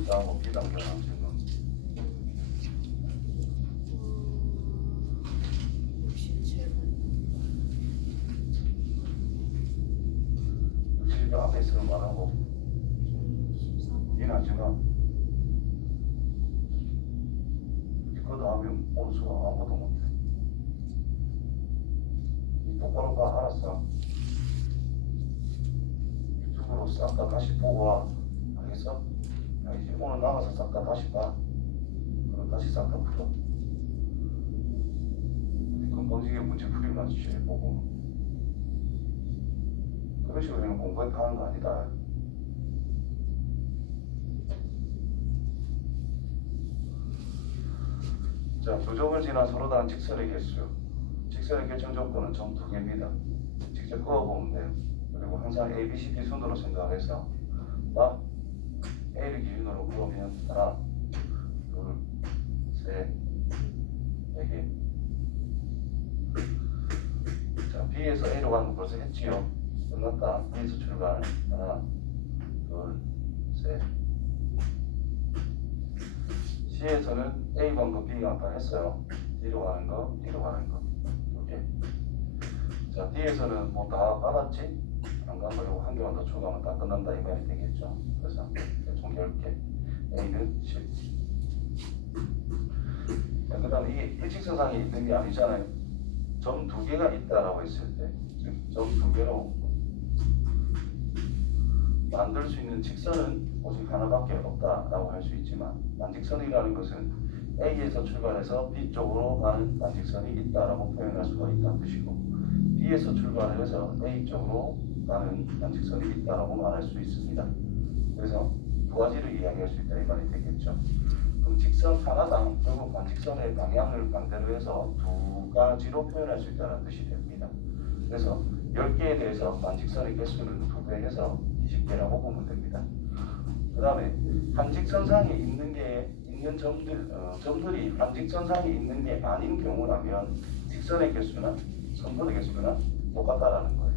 A단계하고 B단계랑 지금 60여 앞에 있으면 말하고 B는 지금 그 다음에 오는 수가 아무것도 못해. 이 똑바로 봐. 알았어. 유튜브로 싹 다 다시 보고 와. 알겠어? 야, 이제 오늘 나가서 싹 다 다시 봐. 그럼 다시 싹 다 풀어. 근본적인 문제 풀이만 주시해 보고. 그런 식으로 그냥 공부해 파는 거 아니다. 자, 조점을 지나 서로 다른 직선의 개수. 직선의 결정 조건은 점 2개입니다. 직접 그어보면 돼요. 그리고 항상 A, B, C, D 순으로 생각을 해서 나 A를 기준으로 그으면 하나, 둘, 셋, 네 개. 자, B에서 A로 가는 거 벌써 했지요. 끝났다. B에서 출발. 하나, 둘, 셋. C에서는 A 간 거, B 간 거 했어요. D로 가는 거, D로 가는 거. 이렇게. 자, D에서는 뭐 다 받았지? 안 가고 한 개만 더 추가하면 다 끝난다 이 말이 되겠죠. 그래서 총 10개. A는 10. 그 다음에 이게 일직선상이 있는 게 아니잖아요. 점 2개가 있다라고 했을 때, 즉 점 2개로 만들 수 있는 직선은 오직 하나밖에 없다라고 할 수 있지만, 만직선이라는 것은 A에서 출발해서 B 쪽으로 가는 만직선이 있다라고 표현할 수가 있다는 뜻이고, B에서 출발해서 A 쪽으로 가는 만직선이 있다라고 말할 수 있습니다. 그래서 두 가지를 이야기할 수 있다 이 말이 되겠죠. 그럼 직선 하나당 결국 만직선의 방향을 반대로 해서 두 가지로 표현할 수 있다는 뜻이 됩니다. 그래서 10개에 대해서 만직선의 개수는 2배 해서 20개라고 보면 됩니다. 그 다음에 한직선상에 있는 점들이 한직선상에 있는 게 아닌 경우라면 직선의 개수나 선분의 개수나 똑같다라는 거예요.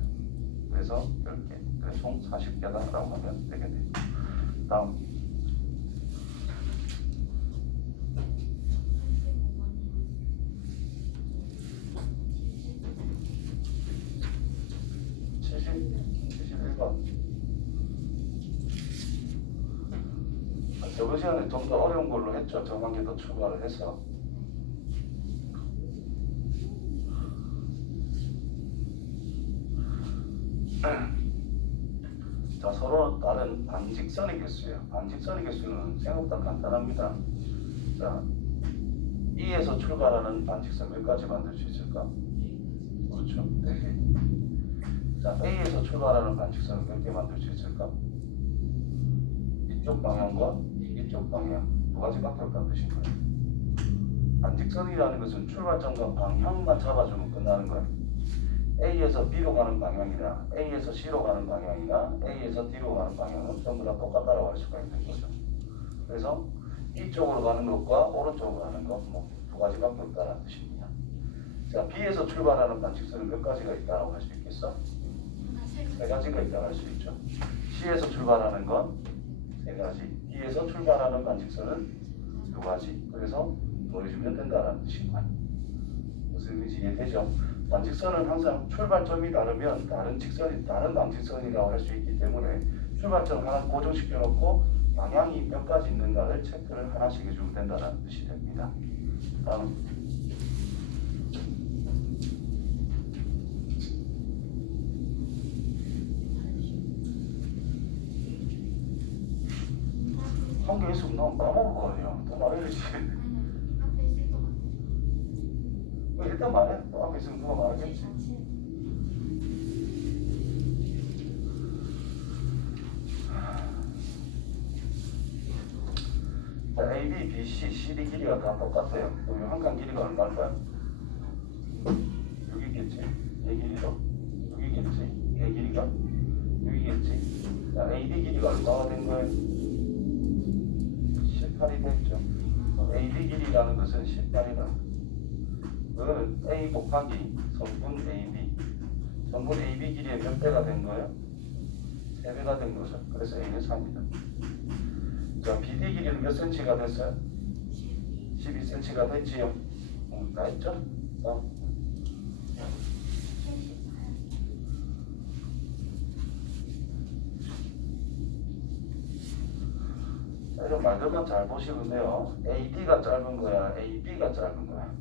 그래서 10개, 그래서 총 40개다라고 하면 되겠네요. 다음. 저번 시간에 좀 더 어려운 걸로 했죠. 저 한 개 더 추가를 해서. 자, 서로 다른 반직선의 개수예요. 반직선의 개수는 생각보다 간단합니다. 자, E에서 출발하는 반직선 몇 가지 만들 수 있을까? 그렇죠. 4개. 자, A에서 출발하는 반직선은 몇 개 만들 수 있을까? 이쪽 방향과 이쪽 방향 두 가지밖에 없다는 뜻인 거예요. 반직선이라는 것은 출발점과 방향만 잡아주면 끝나는 거예요. A에서 B로 가는 방향이나 A에서 C로 가는 방향이나 A에서 D로 가는 방향은 전부 다 똑같다라고 할 수가 있는 거죠. 그래서 이쪽으로 가는 것과 오른쪽으로 가는 것 두 가지밖에 없다는 뜻입니다. 자, B에서 출발하는 반직선은 몇 가지가 있다라고 할 수 있겠어? 3가지가 있다고 할 수 있죠. C에서 출발하는 건 3가지, D에서 출발하는 반직선은 2가지. 그래서 더해주면 된다는 뜻입니다. 무슨 의미인지 이해되죠? 반직선은 항상 출발점이 다르면 다른 반직선이라고 할 수 있기 때문에 출발점 하나 고정시켜 놓고 방향이 몇 가지 있는가를 체크를 하나씩 해주면 된다는 뜻이 됩니다. 다음. 한 개 있으면 난 까먹을 거 아니야. 또 말해야지. 일단 말해. 또 앞에 있으면 누가 말하겠지. 자, A, B, B, C, CD 길이가 다 똑같아요. 그럼 한 칸 길이가 얼마일까요? 6이겠지. A 길이도 6이겠지. A 길이가 6이겠지. 자, AB 길이가 얼마가 된 거예요? 18이 됐죠. AB 길이라는 것은 18이다. 그거는 A 곱하기 성분 AB. 성분 AB 길이의 몇 배가 된 거예요? 3배가 된 거죠. 그래서 A는 3이다. 자, BD 길이는 몇 cm가 됐어요? 12cm가 됐지요? 다 했죠? 이런 말들만 잘 보시면 돼요. AD가 짧은 거야, AB가 짧은 거야.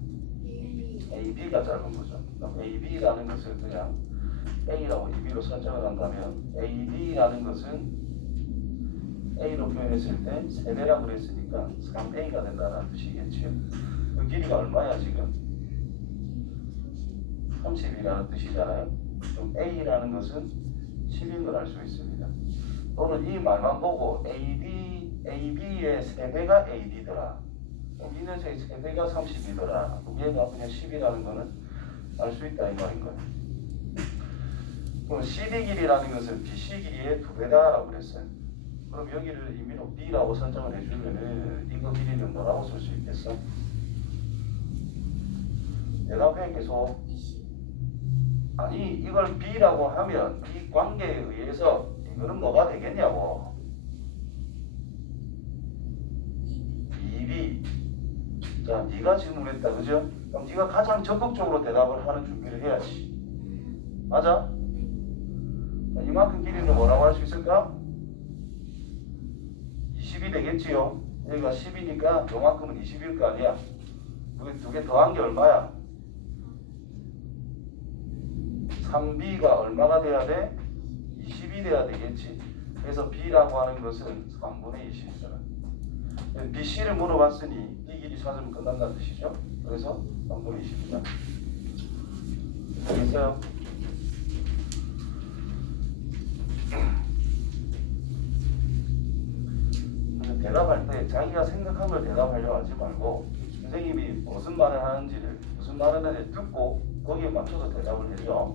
AB가 짧은 거죠. 그럼 AB라는 것을 그냥 A라고 EB로 설정을 한다면 AD라는 것은 A로 표현했을 때 3배라고 그랬으니까 3A가 된다는 뜻이겠지요. 그 길이가 얼마야 지금? 30이라는 뜻이잖아요. 그럼 A라는 것은 10인 걸 알 수 있습니다. 또는 이 말만 보고 AB의 3배가 AD더라. 이 녀석의 3배가 30이더라. 얘가 그냥 10이라는 거는 알 수 있다 이 말인 거예요. 그럼 CD 길이라는 것은 BC 길이의 2배다라고 그랬어요. 그럼 여기를 임의로 B라고 설정을 해주면은 이거 길이는 뭐라고 쓸 수 있겠어? 대답해 계속. 아니 이걸 B라고 하면 이 관계에 의해서 이거는 뭐가 되겠냐고. 2B. 자, 네가 질문했다, 그죠? 그럼 네가 가장 적극적으로 대답을 하는 준비를 해야지. 맞아? 이만큼 길이는 뭐라고 할 수 있을까? 20이 되겠지요. 여기가 10이니까 요만큼은 20일 거 아니야. 여기 2개 더한 게 얼마야? 3B가 얼마가 돼야 돼? 20이 돼야 되겠지. 그래서 B라고 하는 것은 3분의 20이잖아. BC를 물어봤으니 B 길이 찾으면 끝난다는 뜻이죠. 그래서 3분의 20이다. 알겠어요? 대답할 때 자기가 생각한 걸 대답하려고 하지 말고 선생님이 무슨 말을 하는지를 무슨 말을 하는지 듣고 거기에 맞춰서 대답을 해줘.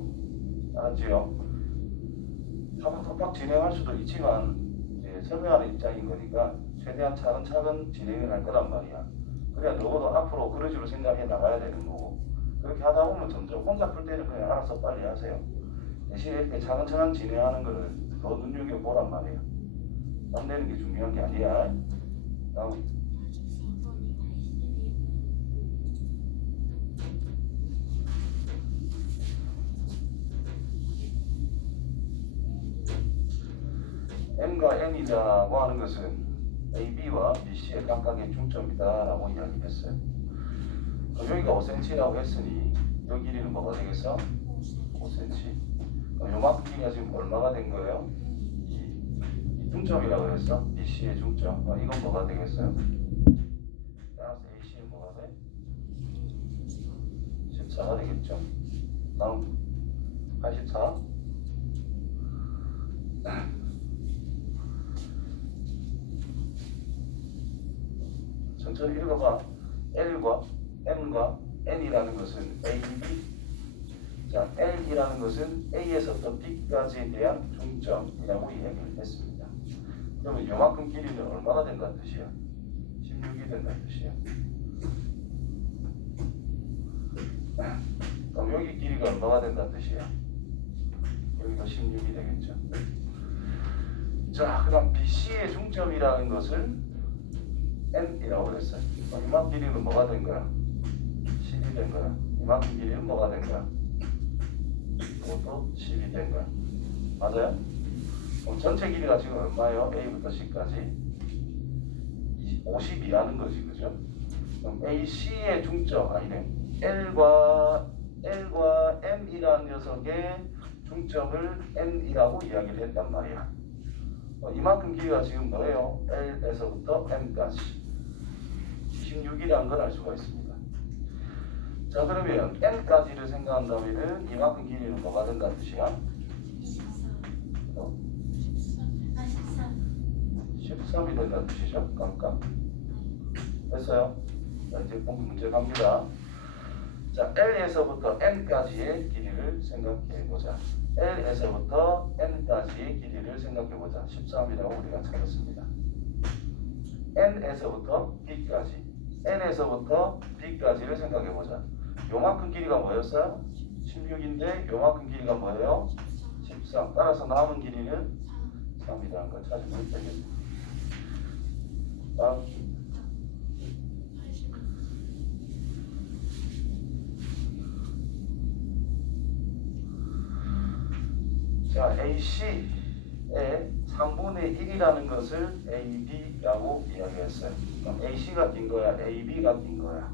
알았지요? 팍팍팍 진행할 수도 있지만 이제 설명하는 입장인 거니까 최대한 차근차근 진행을 할 거란 말이야. 그래야 너도 앞으로 그런 식으로 생각해 나가야 되는 거고 그렇게 하다 보면 점점 혼자 풀 때는 그냥 알아서 빨리 하세요. 대신에 이렇게 차근차근 진행하는 거를 더 눈여겨보란 말이야. 땀내는 게 중요한 게 아니야. 다음. M과 N이라고 하는 것은 AB와 BC의 각각의 중점이다라고 이야기했어요. 여기가 5cm라고 했으니 이 길이는 뭐가 되겠어? 5cm. 요만큼 길이가 지금 얼마가 된 거예요? 이 중점이라고 했어. BC의 중점. 이건 뭐가 되겠어요? 따라서 AC는 뭐가 돼? 14가 되겠죠. 다음 84. 천천히 읽어봐. L과 M과 N이라는 것은 A, B. 자, L이라는 것은 A에서부터 B까지에 대한 중점이라고 이야기를 했습니다. 그러면 요만큼 길이는 얼마가 된다는 뜻이야? 16이 된다는 뜻이야. 그럼 여기 길이가 얼마가 된다는 뜻이야? 여기가 16이 되겠죠. 자, 그럼 BC의 중점이라는 것을 N이라고 그랬어요. 이만큼 길이는 뭐가 된 거야? 10이 된 거야. 이만큼 길이는 뭐가 된 거야? 이것도 10이 된 거야. 맞아요? 그럼 전체 길이가 지금 얼마예요? A부터 C까지 52라는 거지, 그죠? 그럼 AC의 중점, 아니네. L과 M이라는 녀석의 중점을 N이라고 이야기를 했단 말이야. 이만큼 길이가 지금 뭐예요? L에서부터 M까지 16이라는 걸 알 수가 있습니다. 자, 그러면 N까지를 생각한다면 이만큼 길이는 뭐가 된다는 뜻이야? 13이 된다는 뜻이죠. 깜깜. 됐어요? 자, 이제 문제 갑니다. 자, L에서부터 N까지의 길이를 생각해보자. L에서부터 N까지의 길이를 생각해보자. 13이라고 우리가 찾았습니다. N에서부터 B까지, N에서부터 B까지를 생각해보자. 요만큼 길이가 뭐였어요? 16인데 요만큼 길이가 뭐예요? 13. 따라서 남은 길이는 3이라는 걸 찾으면 되겠네요. 다음. 자, AC의 3분의 1이라는 것을 AB라고 이야기했어요. 그럼 AC가 긴 거야, AB가 긴 거야.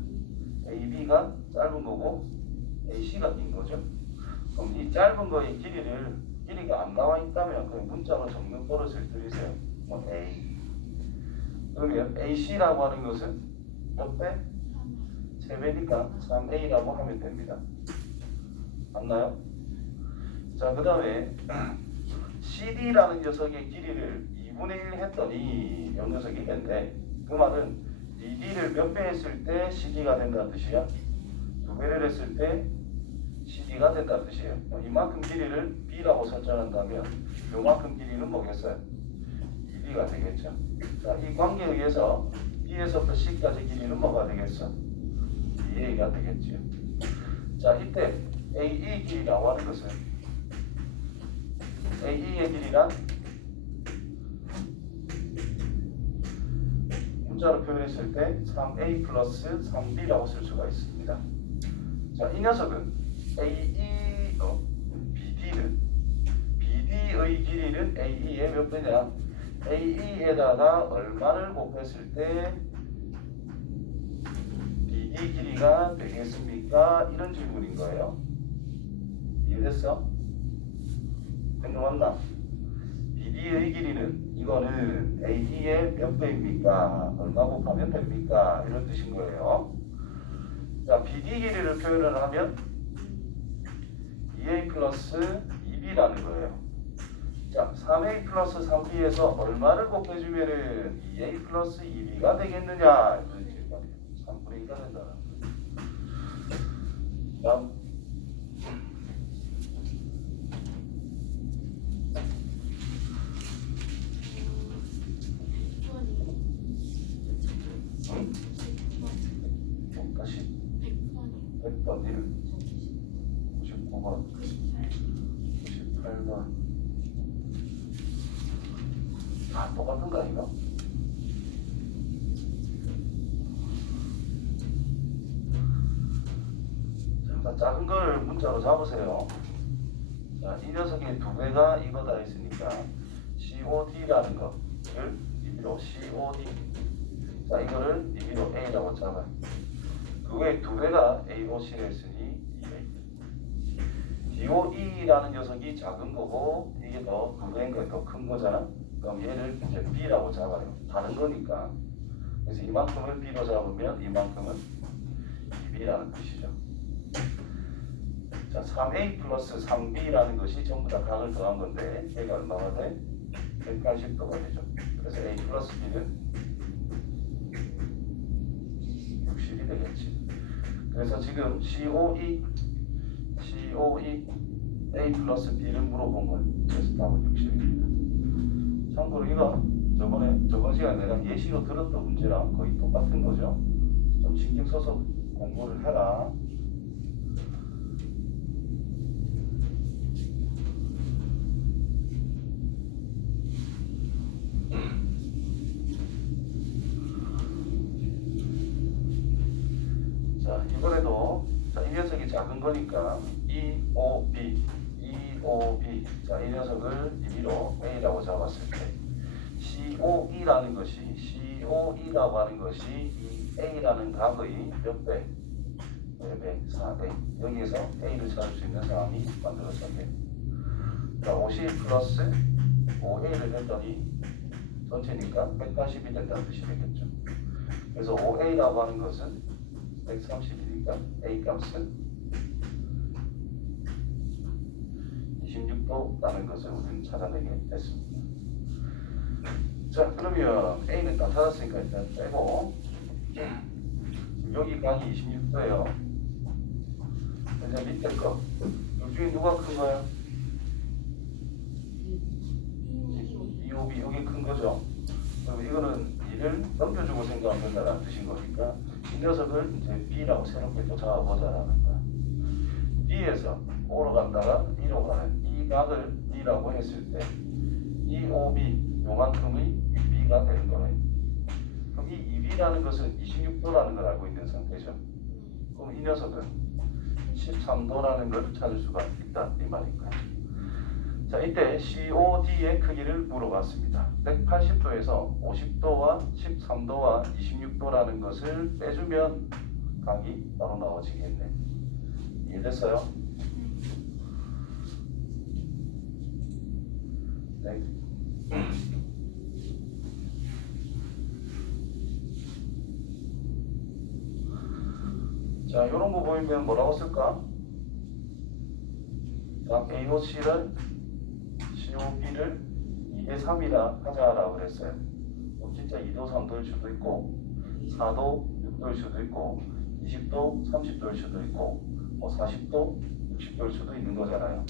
AB가 짧은 거고 AC가 긴 거죠. 그럼 이 짧은 거의 길이가 안 나와 있다면 그냥 문자로 적는 버릇을 들이세요. 뭐 A. 그러면 AC라고 하는 것은 몇 배? 3배니까 3A라고 하면 됩니다. 맞나요? 자, 그 다음에 CD라는 녀석의 길이를 2분의 1 했더니 이 녀석이 이건데, 그 말은 DD를 몇 배 했을 때 CD가 된다는 뜻이야? 2배를 했을 때 CD가 된다는 뜻이에요. 이만큼 길이를 B라고 설정한다면 요만큼 길이는 뭐겠어요? 2B가 되겠죠. 자, 이 관계에 의해서 B에서부터 C까지 길이는 뭐가 되겠어? 2A가 되겠죠. 자, 이때 AE 길이라고 하는 것은 AE의 길이란 문자로 표현했을 때 3A 플러스 3B라고 쓸 수가 있습니다. 자, 이 녀석은 BD의 길이는 AE의 몇 배냐? AE에다가 얼마를 곱했을 때 BD 길이가 되겠습니까? 이런 질문인 거예요. 이해됐어? 맞나? BD의 길이는 이거는 AE의 몇 배입니까? 얼마 곱하면 됩니까? 이런 뜻인 거예요. 자, BD 길이를 표현을 하면 2A 플러스 2B라는 거예요. 자, 3A 플러스 3B에서 얼마를 곱해주면은 2A 플러스 2B가 되겠느냐? 이런 질문이에요. 3분의 2가 된다는 거예요. 다음. 다시 100번 1 99번 98번 다 똑같은 거 아닌가? 자, 작은 걸 문자로 잡으세요. 자, 이 녀석의 2배가 이거다 했으니까 COD라는 거를 임의로 COD. 자, 이거를 임의로 A라고 잡아요. 그 외에 2배가 AOC를 했으니 2A. DOE라는 녀석이 작은 거고 이게 더 2배인 거예요. 더 큰 거잖아. 그럼 얘를 이제 B라고 잡아요. 다른 거니까. 그래서 이만큼을 B로 잡으면 이만큼은 2B라는 뜻이죠. 자, 3A 플러스 3B라는 것이 전부 다 각을 더한 건데 얘가 얼마가 돼? 180도가 되죠. 그래서 A 플러스 B는 60이 되겠지. 그래서 지금 COE A 플러스 B를 물어본 거예요. 그래서 답은 60입니다. 참고로 이거 저번 시간에 내가 예시로 들었던 문제랑 거의 똑같은 거죠. 좀 신경 써서 공부를 해라. 자, 이번에도 이 녀석이 작은 거니까 EOB. 자, 이 녀석을 임의로 A라고 잡았을 때 COE라는 것이 이 A라는 각의 몇 배? 4배, 4배. 여기에서 A를 찾을 수 있는 상황이 만들어졌네요. 자, 50 플러스 5A를 했더니 전체니까 180이 된다는 뜻이 되겠죠. 그래서 5A라고 하는 것은 130이니까 A 값은 26도라는 것을 우리는 찾아내게 됐습니다. 자, 그러면 A는 다 찾았으니까 일단 빼고 여기 각이 26도예요. 이제 밑에 거 이 중에 누가 큰 거예요? EOB 여기 큰 거죠. 그럼 이거는 2를 넘겨주고 생각하면 된다는 뜻인 거니까 이 녀석을 이제 B라고 새롭게 또 잡아보자라는 거야. B에서 O로 갔다가 B로 가는 이 각을 B라고 했을 때 EOB 요만큼의 B가 되는 거예요. 그럼 B라는 것은 26도라는 걸 알고 있는 상태죠. 그럼 이 녀석은 13도라는 걸 찾을 수가 있다 이 말인가요? 자, 이때 COD의 크기를 물어봤습니다. 180도에서 50도와 13도와 26도라는 것을 빼주면 각이 바로 나와지겠네. 이해됐어요? 네. 자, 이런 거 보이면 뭐라고 쓸까? 각 AOC를 COB를 2대 3이라 하자라고 그랬어요. 진짜 2도 3도일 수도 있고 4도 6도일 수도 있고 20도 30도일 수도 있고 40도 60도일 수도 있는 거잖아요.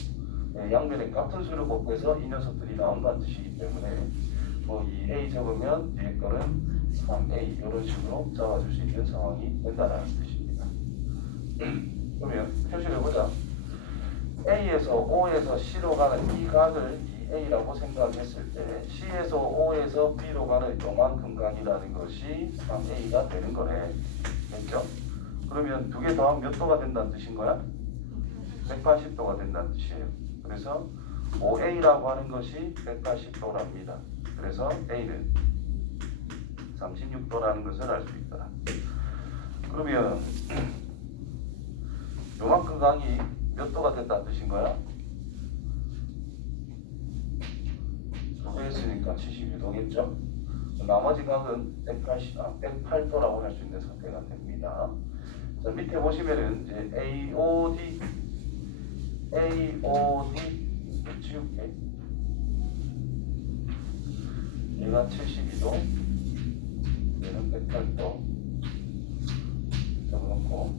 네, 양면에 같은 수를 곱해서 이 녀석들이 나온다는 뜻이기 때문에 뭐 2A 적으면 뒤에 거는 3A 이런 식으로 잡아줄 수 있는 상황이 된다는 뜻입니다. 그러면 표시해보자. A에서 O에서 C로 가는 이 각을 2A라고 생각했을 때 C에서 O에서 B로 가는 요만큼 각이라는 것이 3A가 되는 거네. 됐죠? 그러면 두 개 더하면 몇 도가 된다는 뜻인 거야? 180도가 된다는 뜻이에요. 그래서 OA라고 하는 것이 180도랍니다. 그래서 A는 36도라는 것을 알 수 있더라. 그러면 요만큼 각이 몇 도가 됐다는 뜻인 거야? 두 배 했으니까 72도겠죠? 나머지 각은 108도라고 할 수 있는 상태가 됩니다. 자, 밑에 보시면은 이제 AOD 지울게. 얘가 72도, 얘는 108도. 적어놓고.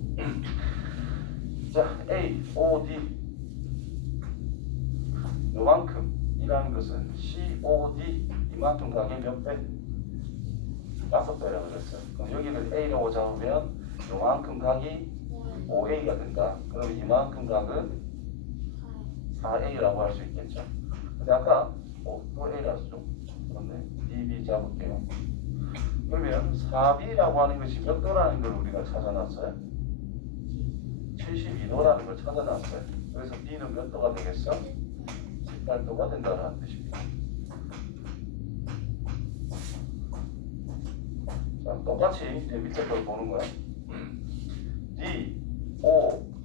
자, AOD 요만큼이라는 것은 COD 이만큼 가게 몇 배? 5배라고 그랬어요. 그럼 여기를 A라고 잡으면 요만큼 각이 5A가 된다. 그럼 이만큼 각은 4A라고 할 수 있겠죠. 근데 아까 또 A라서 좀 그렇네. DB 잡을게요. 그러면 4B라고 하는 것이 몇 도라는 걸 우리가 찾아놨어요? 72도라는 걸 찾아놨어요. 그래서 B는 몇 도가 되겠어? 18도가 된다는 뜻입니다. 자, 똑같이 이제 밑에 걸 보는 거야.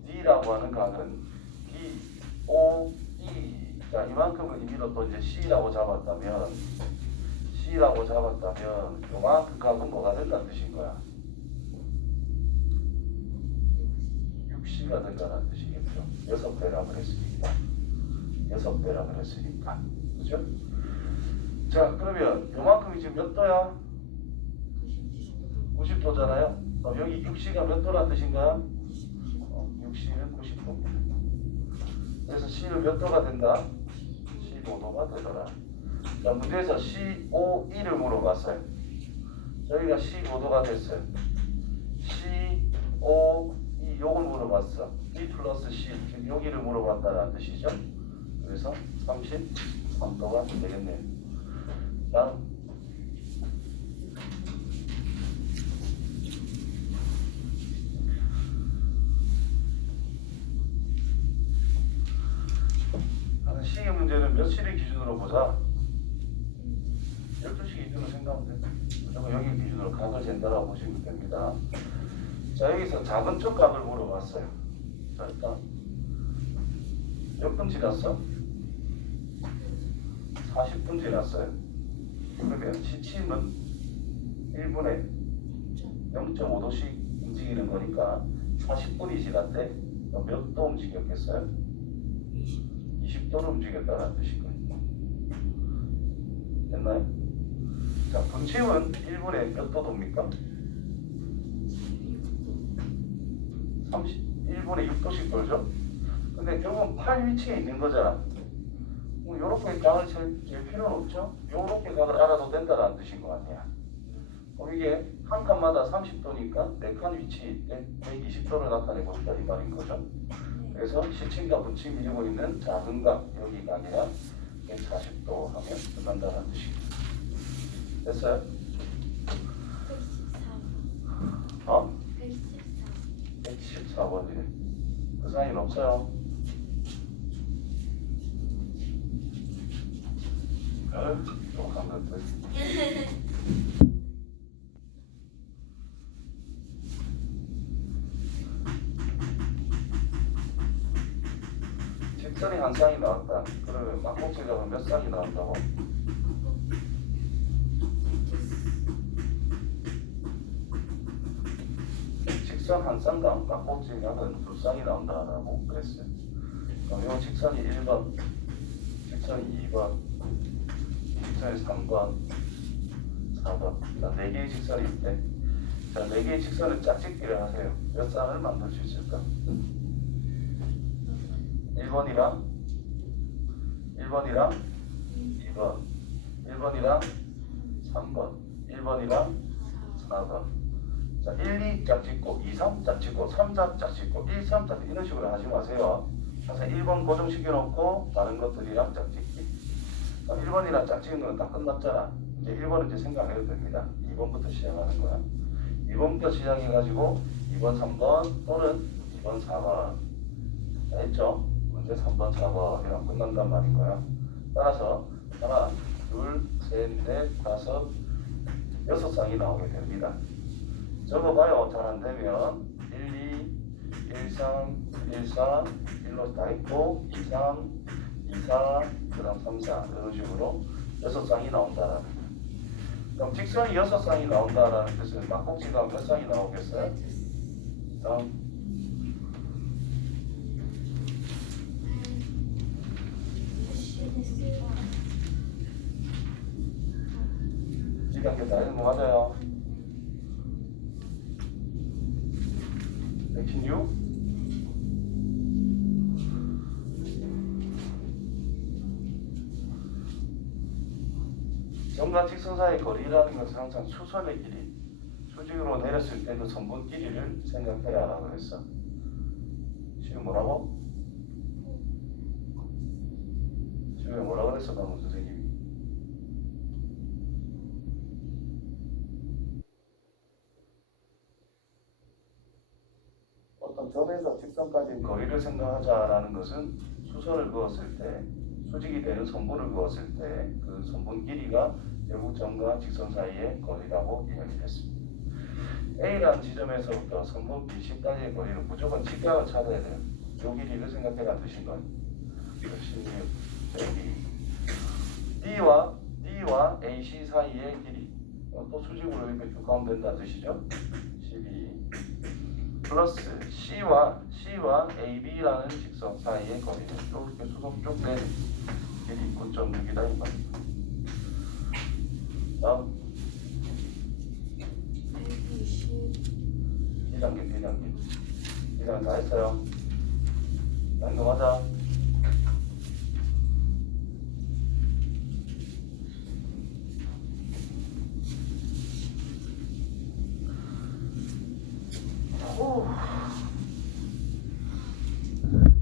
D라고 하는 각은 DOE. 자, 이만큼을 임의로 또 이제 C라고 잡았다면 요만큼 각은 뭐가 된다는 뜻인 거야? 60가 된다는 뜻이겠죠. 6배라 그랬으니까. 6배라 그랬으니까. 그죠? 자, 그러면 요만큼이 지금 몇 도야? 90도잖아요. 여기 6C가 몇 도란 뜻인가요? 6C는 90도입니다. 그래서 C는 몇 도가 된다? 15도가 되더라. 자, 문제에서 COE를 물어봤어요. 저희가 15도가 됐어요. COE 요걸 물어봤어. B 플러스 C 지금 여기를 물어봤다는 뜻이죠. 그래서 33도가 되겠네요. 다음. C의 문제는 몇 시를 기준으로 보자? 12시 기준으로 생각하면 돼. 그리고 여기 기준으로 각을 잰다라고 보시면 됩니다. 자, 여기서 작은 쪽 각을 물어봤어요. 자, 일단 몇 분 지났어? 40분 지났어요. 그러면 시침은 1분에 0.5도씩 움직이는 거니까 40분이 지났대. 몇 도 움직였겠어요? 20도를 움직였다는 뜻이고요. 됐나요? 자, 분침은 1분에 몇 도 돕니까? 1분에 6도씩 돌죠? 근데 결국은 팔 위치에 있는 거잖아. 요렇게 각을 잴 필요는 없죠? 요렇게 각을 알아도 된다는 뜻인 거 아니야. 그럼 이게 한 칸마다 30도니까 4칸 위치 120도를 나타내고 있다 이 말인 거죠. 그래서 시침과 분침이 이루고 있는 작은 각, 여기 각이랑 140도 하면 끝난다는 뜻입니다. 됐어요? 4번이래. 그 사이는 없어요. 똑똑한 것들. 직선이 한 쌍이 나왔다. 그러면 막곡지가 몇 쌍이 나온다고? 직선 한 쌍당 막곡지각은 두 쌍이 나온다라고 그랬어요. 그럼 이 직선이 1번, 직선이 2번, 직선이 3번, 4번. 자, 4개의 직선이 있대. 자, 4개의 직선을 짝짓기를 하세요. 몇 쌍을 만들 수 있을까? 1번이랑 2번, 1번이랑 3번, 1번이랑 4번. 자, 1, 2 짝짓고, 2, 3 짝짓고, 3, 4 짝짓고, 1, 3 짝짓고 이런 식으로 하지 마세요. 항상 1번 고정시켜놓고 다른 것들이랑 짝짓기. 1번이랑 짝짓는 건 다 끝났잖아. 이제 1번은 이제 생각해도 됩니다. 2번부터 시작하는 거야. 2번부터 시작해가지고 2번, 3번 또는 2번, 4번. 알겠죠? 문제 3번, 4번이랑 끝난단 말인 거야. 따라서 하나, 둘, 셋, 넷, 다섯, 6쌍이 나오게 됩니다. 적어봐요. 잘 안되면 1, 2, 1, 3, 1, 4, 1로 다 있고 2, 3, 2, 4, 그 다음 3, 4 이런 식으로 6쌍이 나온다라는 거예요. 그럼 직선이 6쌍이 나온다라는 뜻은 막곡지가 몇 쌍이 나오겠어요? 다음 2단계 다 있는 거 맞아요? 116? 점과 직선 사이의 거리라는 것은 항상 수선의 길이, 수직으로 내렸을 때 그 선분 길이를 생각해야 하라고 그랬어. 지금 뭐라고? 지금 뭐라고 그랬어 방금 선생님이? 어떤 점에서 직선까지 거리를 생각하자라는 것은 수선을 그었을 때, 수직이 되는 선분을 그었을 때 그 선분 길이가 결국 점과 직선 사이의 거리라고 이야기를 했습니다. A라는 지점에서부터 선분 BC까지의 거리는 무조건 직각을 찾아야 돼요. 이 길이를 생각해라 뜻인 거예요. 16, D와 AC 사이의 길이 또 수직으로 이렇게 쭉 가면 된다는 뜻이죠. 12 플러스 C와 AB라는 직선 사이의 거리는 이렇게 수속 쭉 된 길이 9.6이다 이 말입니다. 다음 2단계 다 했어요. 넘어가자.